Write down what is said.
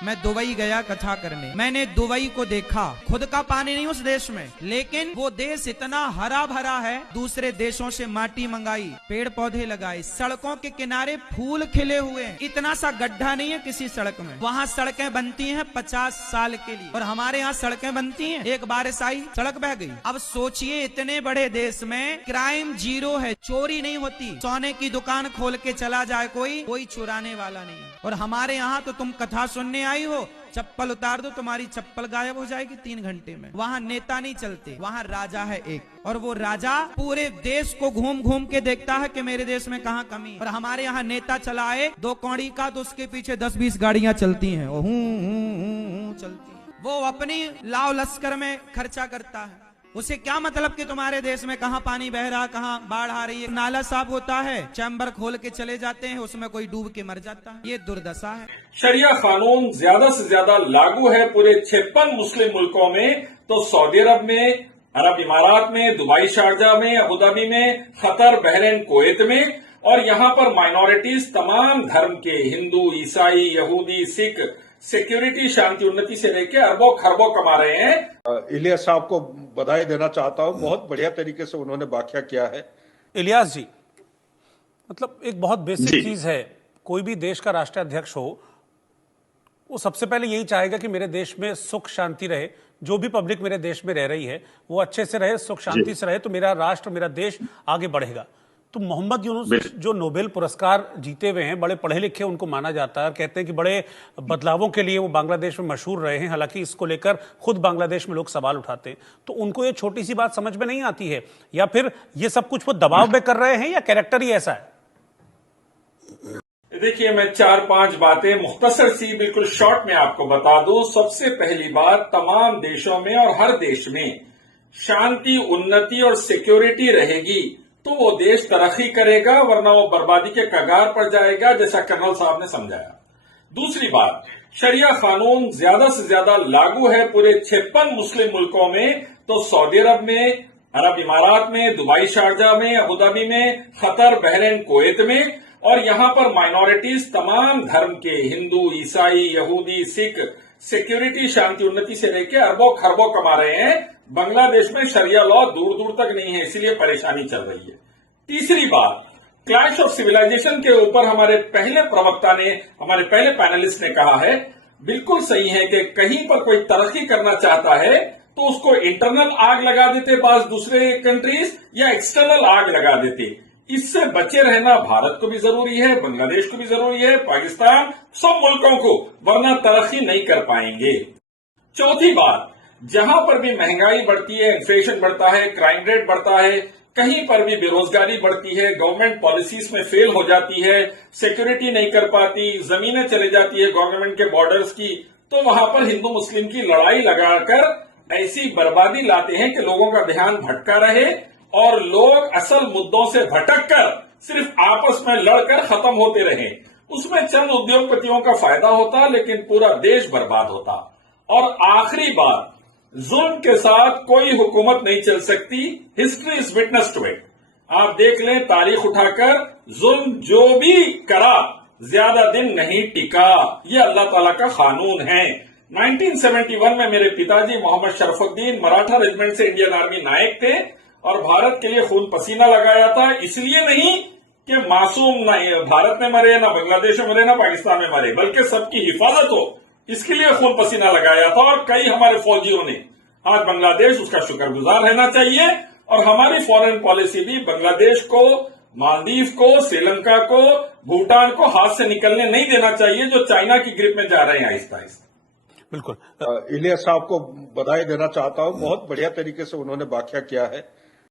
मैं दुबई गया कथा करने। मैंने दुबई को देखा, खुद का पानी नहीं उस देश में, लेकिन वो देश इतना हरा भरा है। दूसरे देशों से माटी मंगाई, पेड़ पौधे लगाए, सड़कों के किनारे फूल खिले हुए हैं। इतना सा गड्ढा नहीं है किसी सड़क में। वहाँ सड़कें बनती हैं 50 साल के लिए, और हमारे यहाँ सड़कें बनती हैं, एक बारिश आई सड़क बह गई। अब सोचिए इतने बड़े देश में क्राइम जीरो है, चोरी नहीं होती। सोने की दुकान खोल के चला जाए कोई चुराने वाला नहीं है। और हमारे यहाँ तो तुम कथा सुनने आई हो, चप्पल उतार दो तुम्हारी चप्पल गायब हो जाएगी 3 घंटे में। वहाँ नेता नहीं चलते, वहाँ राजा है एक, और वो राजा पूरे देश को घूम घूम के देखता है कि मेरे देश में कहाँ कमी है। और हमारे यहाँ नेता चलाए 2 कौड़ी का तो उसके पीछे 10-20 गाड़ियां चलती हैं, चलती हैं। वो अपनी लाव लश्कर में खर्चा करता है। उसे क्या मतलब कि तुम्हारे देश में कहाँ पानी बह रहा, कहाँ बाढ़ आ रही है। नाला साफ होता है, चैम्बर खोल के चले जाते हैं, उसमें कोई डूब के मर जाता है। ये दुर्दशा है। शरिया कानून ज्यादा से ज्यादा लागू है पूरे 56 मुस्लिम मुल्कों में, तो सऊदी अरब में, अरब इमारात में, दुबई शारजा में, अबुधाबी में, कतर, बहरीन, कुवैत में। और यहाँ पर माइनॉरिटीज तमाम धर्म के, हिंदू, ईसाई, यहूदी, सिख, सिक्योरिटी, शांति, उन्नति से लेकर अरबों खरबों कमा रहे हैं। इलियास साहब को बधाई देना चाहता हूं, बहुत बढ़िया तरीके से उन्होंने व्याख्या किया है। इलियास जी, मतलब एक बहुत बेसिक चीज है, कोई भी देश का राष्ट्राध्यक्ष हो वो सबसे पहले यही चाहेगा कि मेरे देश में सुख शांति रहे, जो भी पब्लिक मेरे देश में रह रही है वो अच्छे से रहे, सुख शांति से रहे, तो मेरा राष्ट्र, मेरा देश आगे बढ़ेगा। तो मोहम्मद यूनुस जो नोबेल पुरस्कार जीते हुए हैं, बड़े पढ़े लिखे उनको माना जाता है, कहते हैं कि बड़े बदलावों के लिए वो बांग्लादेश में मशहूर रहे हैं। हालांकि इसको लेकर खुद बांग्लादेश में लोग सवाल उठाते हैं, तो उनको ये छोटी सी बात समझ में नहीं आती है, या फिर ये सब कुछ वो दबाव में कर रहे हैं, या कैरेक्टर ही ऐसा है? देखिए, मैं 4-5 बातें मुख्तसर सी बिल्कुल शॉर्ट में आपको बता दूं। सबसे पहली बात, तमाम देशों में और हर देश में शांति, उन्नति और सिक्योरिटी रहेगी तो वो देश तरक्की करेगा, वरना वो बर्बादी के कगार पर जाएगा, जैसा कर्नल साहब ने समझाया। दूसरी बात, शरिया कानून ज्यादा से ज्यादा लागू है पूरे 56 मुस्लिम मुल्कों में, तो सऊदी अरब में, अरब इमारात में, दुबई शारजा में, अबुधाबी में, कतर, बहरीन, कुवैत में। और यहाँ पर माइनॉरिटीज तमाम धर्म के, हिंदू, ईसाई, यहूदी, सिख, सिक्योरिटी, शांति, उन्नति से लेकर अरबों खरबों कमा रहे हैं। बांग्लादेश में शरिया लॉ दूर दूर तक नहीं है, इसलिए परेशानी चल रही है। तीसरी बात, क्लैश ऑफ सिविलाइजेशन के ऊपर हमारे पहले प्रवक्ता ने, हमारे पहले पैनलिस्ट ने कहा है, बिल्कुल सही है कि कहीं पर कोई तरक्की करना चाहता है तो उसको इंटरनल आग लगा देते बाज दूसरे कंट्रीज, या एक्सटर्नल आग लगा देते। इससे बचे रहना भारत को भी जरूरी है, बांग्लादेश को भी जरूरी है, पाकिस्तान, सब मुल्कों को, वरना तरक्की नहीं कर पाएंगे। चौथी बात, जहां पर भी महंगाई बढ़ती है, इन्फ्लेशन बढ़ता है, क्राइम रेट बढ़ता है, कहीं पर भी बेरोजगारी बढ़ती है, गवर्नमेंट पॉलिसीज में फेल हो जाती है, सिक्योरिटी नहीं कर पाती, जमीनें चले जाती है गवर्नमेंट के बॉर्डर्स की, तो वहां पर हिंदू मुस्लिम की लड़ाई लगाकर ऐसी बर्बादी लाते हैं कि लोगों का ध्यान भटका रहे और लोग असल मुद्दों से भटककर सिर्फ आपस में लड़कर खत्म होते रहे। उसमें चंद उद्योगपतियों का फायदा होता, लेकिन पूरा देश बर्बाद होता। और आखिरी बात, जुल्म के साथ कोई हुकूमत नहीं चल सकती। History is witness to it. आप देख लें, तारीख उठाकर, जुल्म जो भी करा ज्यादा दिन नहीं टिका। ये अल्लाह ताला का कानून है। 1971 में मेरे पिताजी मोहम्मद शरफुद्दीन मराठा रेजिमेंट से इंडियन आर्मी नायक थे और भारत के लिए खून पसीना लगाया था। इसलिए नहीं कि मासूम ना भारत में मरे, ना बांग्लादेश में मरे, ना पाकिस्तान में मरे, बल्कि सबकी हिफाजत हो, इसके लिए खून पसीना लगाया था। और कई हमारे फौजियों ने, आज बांग्लादेश उसका शुक्रगुजार रहना चाहिए। और हमारी फॉरेन पॉलिसी भी बांग्लादेश को, मालदीव को, श्रीलंका को, भूटान को हाथ से निकलने नहीं देना चाहिए, जो चाइना की ग्रिप में जा रहे हैं आहिस्ता आहिस्ता। बिल्कुल। इलियास साहब को बधाई देना चाहता हूं, बहुत बढ़िया तरीके से उन्होंने व्याख्या किया है।